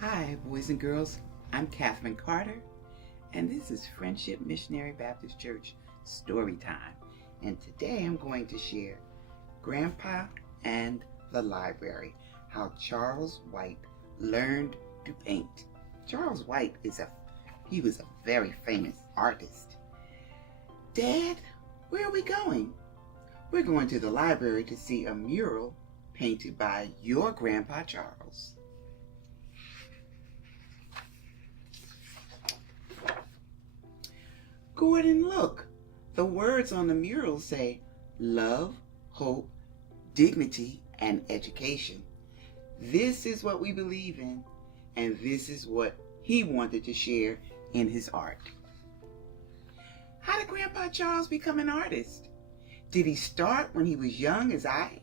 Hi, boys and girls. I'm Catherine Carter, and this is Friendship Missionary Baptist Church Story Time. And today I'm going to share Grandpa and the Library, how Charles White learned to paint. Charles White was a very famous artist. Dad, where are we going? We're going to the library to see a mural painted by your Grandpa Charles. Gordon, look. The words on the mural say love, hope, dignity, and education. This is what we believe in, and this is what he wanted to share in his art. How did Grandpa Charles become an artist? Did he start when he was young as I?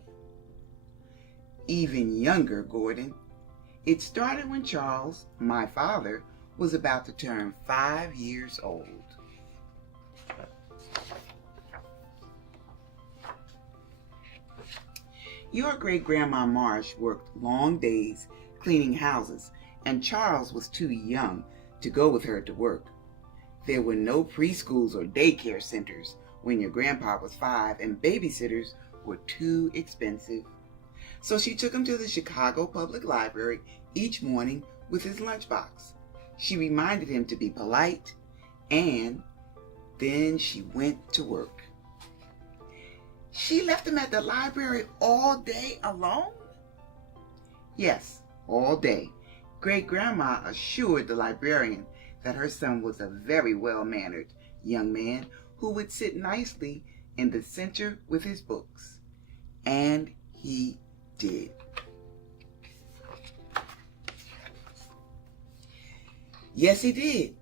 Even younger, Gordon. It started when Charles, my father, was about to turn 5 years old. Your great-grandma Marsh worked long days cleaning houses, and Charles was too young to go with her to work. There were no preschools or daycare centers when your grandpa was 5, and babysitters were too expensive. So she took him to the Chicago Public Library each morning with his lunchbox. She reminded him to be polite, and then she went to work. She left him at the library all day alone? Yes, all day. Great-grandma assured the librarian that her son was a very well-mannered young man who would sit nicely in the center with his books. And he did. Yes, he did.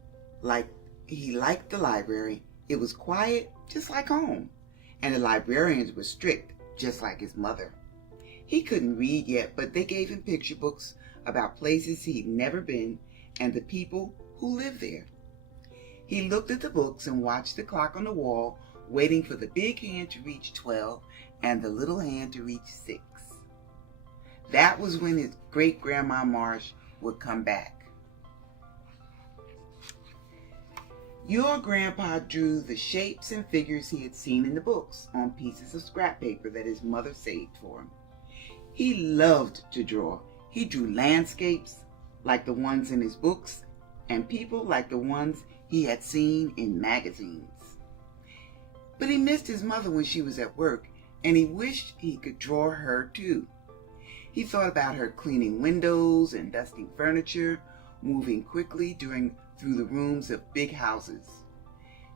He liked the library. It was quiet, just like home. And the librarians were strict, just like his mother. He couldn't read yet, but they gave him picture books about places he'd never been and the people who lived there. He looked at the books and watched the clock on the wall, waiting for the big hand to reach 12 and the little hand to reach 6. That was when his great-grandma Marsh would come back. Your grandpa drew the shapes and figures he had seen in the books on pieces of scrap paper that his mother saved for him. He loved to draw. He drew landscapes like the ones in his books and people like the ones he had seen in magazines. But he missed his mother when she was at work, and he wished he could draw her too. He thought about her cleaning windows and dusting furniture, moving quickly through the rooms of big houses.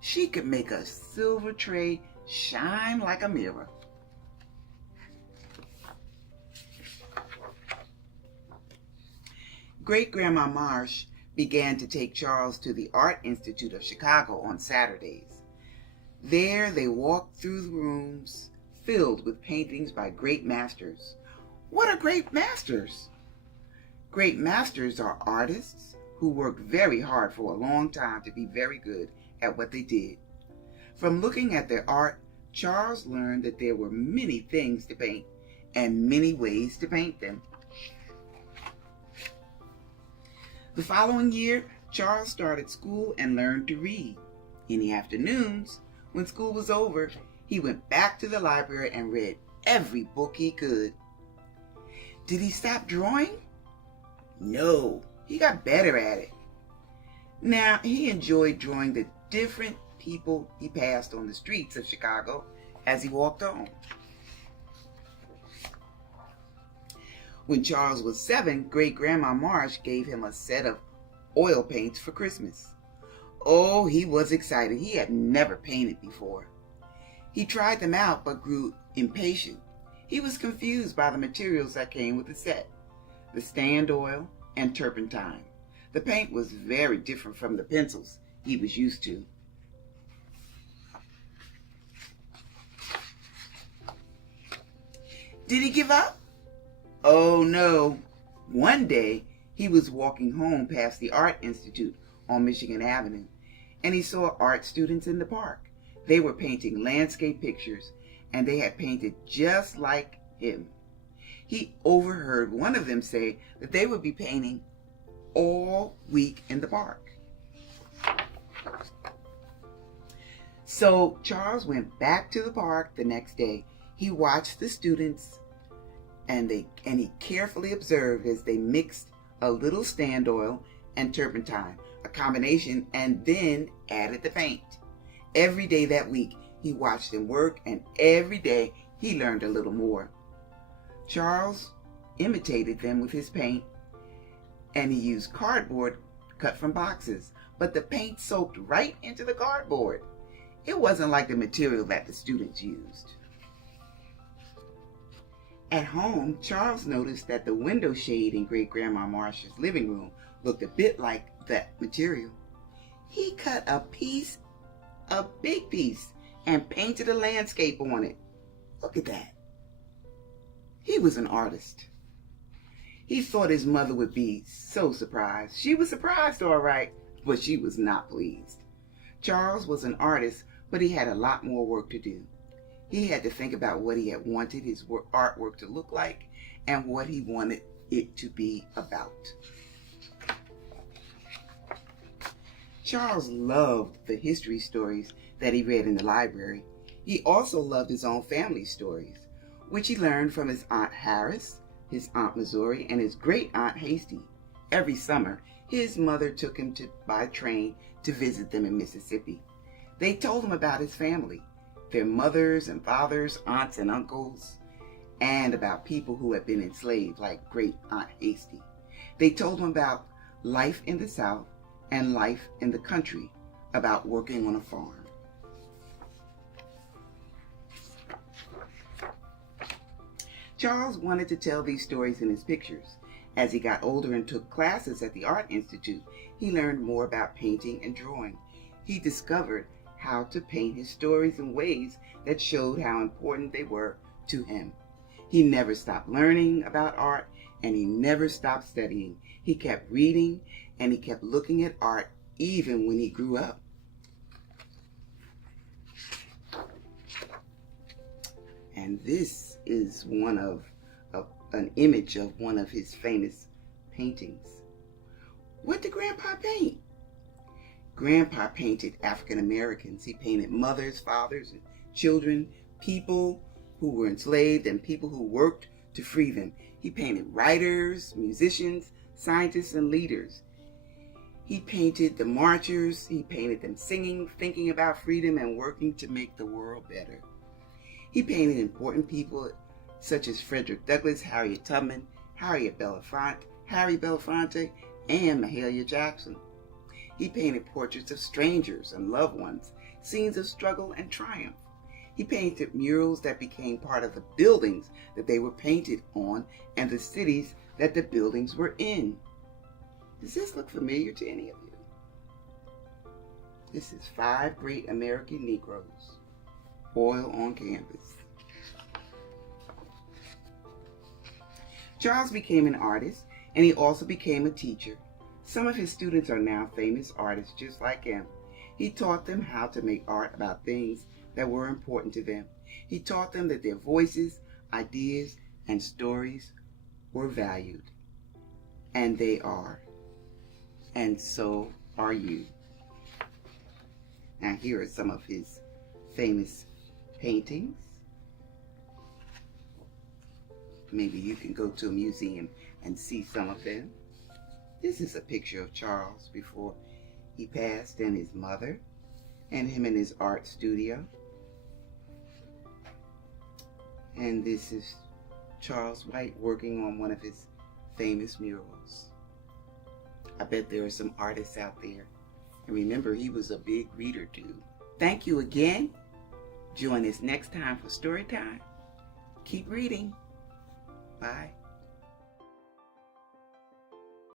She could make a silver tray shine like a mirror. Great-grandma Marsh began to take Charles to the Art Institute of Chicago on Saturdays. There they walked through the rooms filled with paintings by great masters. What are great masters? Great masters are artists who worked very hard for a long time to be very good at what they did. From looking at their art, Charles learned that there were many things to paint and many ways to paint them. The following year, Charles started school and learned to read. In the afternoons, when school was over, he went back to the library and read every book he could. Did he stop drawing? No. He got better at it. Now, he enjoyed drawing the different people he passed on the streets of Chicago as he walked home. When Charles was 7, Great-grandma Marsh gave him a set of oil paints for Christmas. Oh, he was excited. He had never painted before. He tried them out but grew impatient. He was confused by the materials that came with the set: the stand oil and turpentine. The paint was very different from the pencils he was used to. Did he give up? Oh no. One day he was walking home past the Art Institute on Michigan Avenue, and he saw art students in the park. They were painting landscape pictures, and they had painted just like him. He overheard one of them say that they would be painting all week in the park. So Charles went back to the park the next day. He watched the students and he carefully observed as they mixed a little stand oil and turpentine, a combination, and then added the paint. Every day that week, he watched them work, and every day he learned a little more. Charles imitated them with his paint, and he used cardboard cut from boxes, but the paint soaked right into the cardboard. It wasn't like the material that the students used. At home, Charles noticed that the window shade in Great-Grandma Marsh's living room looked a bit like that material. He cut a big piece, and painted a landscape on it. Look at that. He was an artist. He thought his mother would be so surprised. She was surprised, all right, but she was not pleased. Charles was an artist, but he had a lot more work to do. He had to think about what he had wanted his artwork to look like and what he wanted it to be about. Charles loved the history stories that he read in the library. He also loved his own family stories, which he learned from his Aunt Harris, his Aunt Missouri, and his great Aunt Hasty. Every summer, his mother took him by train to visit them in Mississippi. They told him about his family, their mothers and fathers, aunts and uncles, and about people who had been enslaved, like great Aunt Hasty. They told him about life in the South and life in the country, about working on a farm. Charles wanted to tell these stories in his pictures. As he got older and took classes at the Art Institute, he learned more about painting and drawing. He discovered how to paint his stories in ways that showed how important they were to him. He never stopped learning about art, and he never stopped studying. He kept reading, and he kept looking at art even when he grew up. And this is an image of one of his famous paintings. What did Grandpa paint? Grandpa painted African Americans. He painted mothers, fathers, and children, people who were enslaved and people who worked to free them. He painted writers, musicians, scientists, and leaders. He painted the marchers. He painted them singing, thinking about freedom, and working to make the world better. He painted important people such as Frederick Douglass, Harriet Tubman, Harry Belafonte, and Mahalia Jackson. He painted portraits of strangers and loved ones, scenes of struggle and triumph. He painted murals that became part of the buildings that they were painted on and the cities that the buildings were in. Does this look familiar to any of you? This is 5 Great American Negroes. Oil on canvas. Charles became an artist, and he also became a teacher. Some of his students are now famous artists just like him. He taught them how to make art about things that were important to them. He taught them that their voices, ideas, and stories were valued. And they are. And so are you. Now here are some of his famous paintings. Maybe you can go to a museum and see some of them. This is a picture of Charles before he passed, and his mother, and him in his art studio. And this is Charles White working on one of his famous murals. I bet there are some artists out there. And remember, he was a big reader too. Thank you again. Join us next time for story time. Keep reading. Bye.